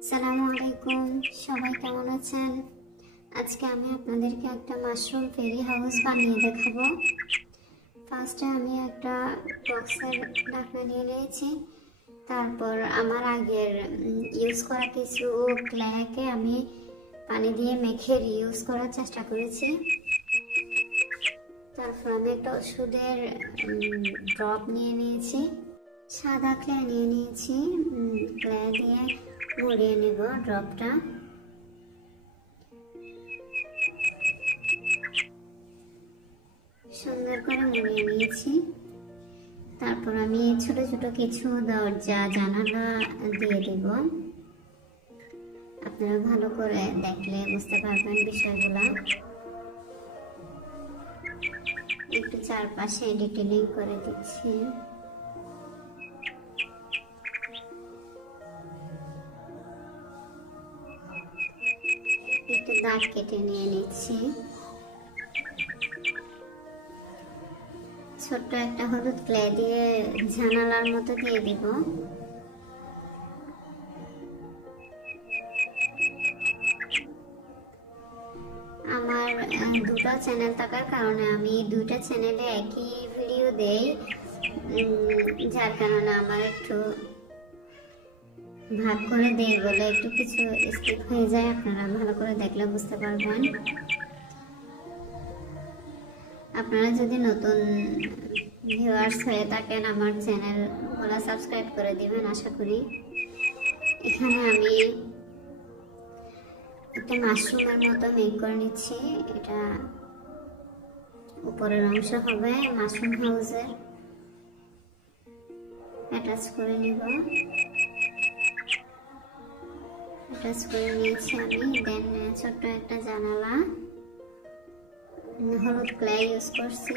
আসসালামু আলাইকুম, সবাই কেমন আছেন? আজকে আমি আপনাদেরকে একটা মাশরুম ফেরি হাউস বানিয়ে দেখাবো। ফার্স্টে আমি একটা বক্সের ঢাকনা নিয়ে নিয়েছি। তারপর আমার আগের ইউজ করা কিছু ক্লেকে আমি পানি দিয়ে মেখে রিউজ করার চেষ্টা করেছি। তারপর আমি একটা ওষুধের ড্রপ নিয়ে নিয়েছি, সাদা ক্লে নিয়ে নিয়েছি। ক্লে দিয়ে মুড়িয়ে নেব ড্রপটা। সুন্দর করে মুড়িয়ে নিয়েছি। তারপর আমি ছোট ছোট কিছু দরজা জানালা দিয়ে দিব। আপনারা ভালো করে দেখলে বুঝতে পারবেন বিষয়গুলো। একটু চারপাশে ডিটেলিং করে দিচ্ছি। একটু দাগ কেটে নিয়ে নিচ্ছি। ছোট্ট একটা হলুদ ক্লে দিয়ে জানালার মতো দিয়ে দিব। আমার দুটো চ্যানেল থাকার কারণে আমি দুইটা চ্যানেলে একই ভিডিও দেই, যার কারণে আমার একটু ভাগ করে দেই বলে একটু কিছু স্কিপ হয়ে যায়। আপনারা ভালো করে দেখলে বুঝতে পারবেন। আপনারা যদি নতুন ভিউয়ার্স হয়ে থাকেন আমার চ্যানেলগুলো সাবস্ক্রাইব করে দিবেন আশা করি। এখানে আমি একটা মাশরুমের মতো মেক করে নিচ্ছি। এটা উপরের অংশ হবে মাশরুম হাউসের। অ্যাটাচ করে নিব। অ্যাটাচ করে নিয়েছি আমি। দেন ছোট্ট একটা জানালা হলুদ ক্লে ইউজ করছি।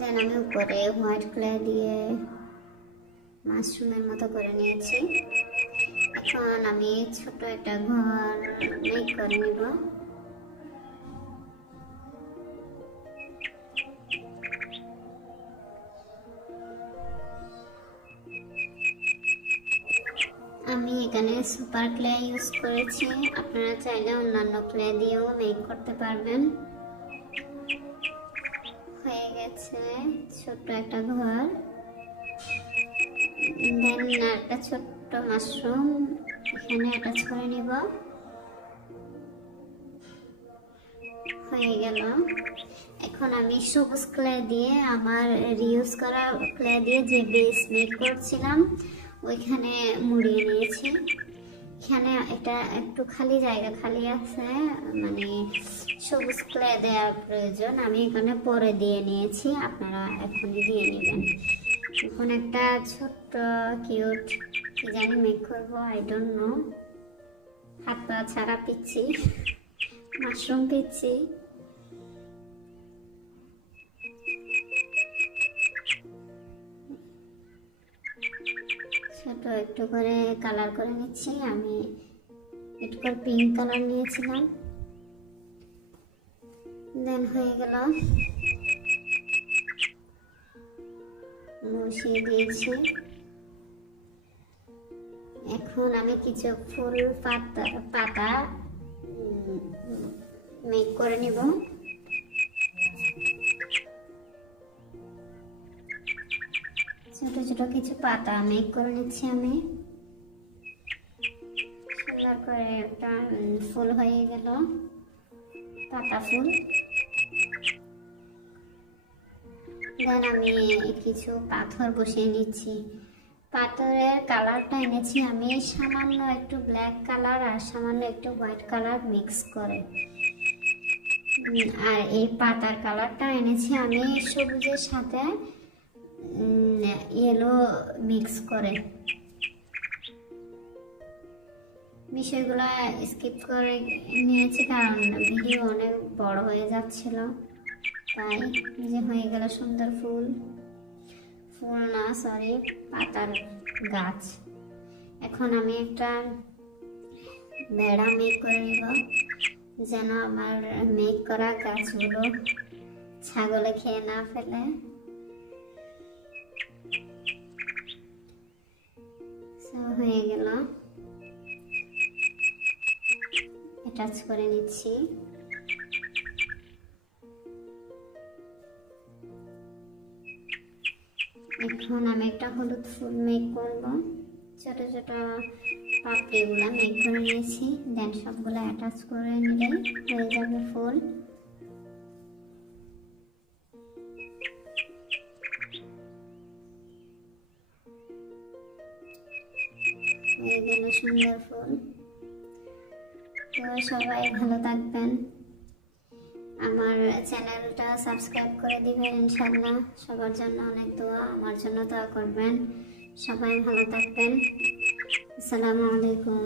দেন আমি উপরে হোয়াইট ক্লে দিয়ে মাশরুমের মতো করে নিয়েছি। এখন আমি ছোট একটা ঘর মেক করে নিব। আমি এখানে সুপার ক্লে ইউজ করেছি। আপনারা চাইলে অন্যান্য ক্লে দিয়েও মেক করতে পারবেন। হয়ে গেছে ছোট্ট একটা ঘর। দেন একটা ছোট্ট মাশরুম এখানে অ্যাটাচ করে নিব। হয়ে গেল। এখন আমি সবুজ ক্লে দিয়ে আমার রিউজ করা ক্লে দিয়ে যে বেস মেক করছিলাম ওইখানে মুড়িয়ে নিয়েছি। এখানে এটা একটু খালি জায়গা খালি আছে, মানে সবুজ ক্লে দেওয়ার প্রয়োজন। আমি এখানে পরে দিয়ে নিয়েছি, আপনারা এখনই দিয়ে নেবেন। এখন একটা ছোট্ট কিউট কি জানি মেক করবো, আই ডোন্ট নো। হাত পা ছাড়া পিচ্ছি, মাশরুম পিচ্ছি। ছোট একটু করে কালার করে নিচ্ছি। আমি একটু করে পিঙ্ক কালার নিয়েছিলাম। দেন হয়ে গেল, বসিয়ে দিয়েছি। এখন আমি কিছু ফুল পাতা মেক করে নিব। ছোট ছোট কিছু পাতা মেক করে নিচ্ছি আমি। সুন্দর করে একটা ফুল হয়ে গেল, পাতা ফুল। দেন আমি কিছু পাথর বসিয়ে নিচ্ছি। পাথরের কালারটা এনেছি আমি সামান্য একটু ব্ল্যাক কালার আর সামান্য একটু হোয়াইট কালার মিক্স করে। আর এই পাতার কালারটা এনেছি আমি সবুজের সাথে ইয়েলো মিক্স করে। বিষয়গুলো স্কিপ করে নিয়েছি কারণ ভিডিও অনেক বড় হয়ে যাচ্ছিল, তাই যে হয়ে গেল সুন্দর ফুল। ফুল না, সরি, পাতার গাছ। এখন আমি একটা বেড়া মেক করে নিব। যেন আমার মেক করা গাছগুলো ছাগলে খেয়ে না ফেলে। হয়ে গেল, অ্যাটাচ করে নিচ্ছি। এখন আমি একটা হলুদ ফুল মেক করব। ছোট ছোট পাপড়িগুলো মেক করে নিয়েছি, দেন সবগুলো অ্যাটাচ করে নিলে হয়ে যাবে ফুল। হয়ে গেল সুন্দর ফুল। তো সবাই ভালো থাকবেন, আমার চ্যানেলটা সাবস্ক্রাইব করে দিবেন ইনশাআল্লাহ। সবার জন্য অনেক দোয়া, আমার জন্য দোয়া করবেন। সবাই ভালো থাকবেন। আসসালামু আলাইকুম।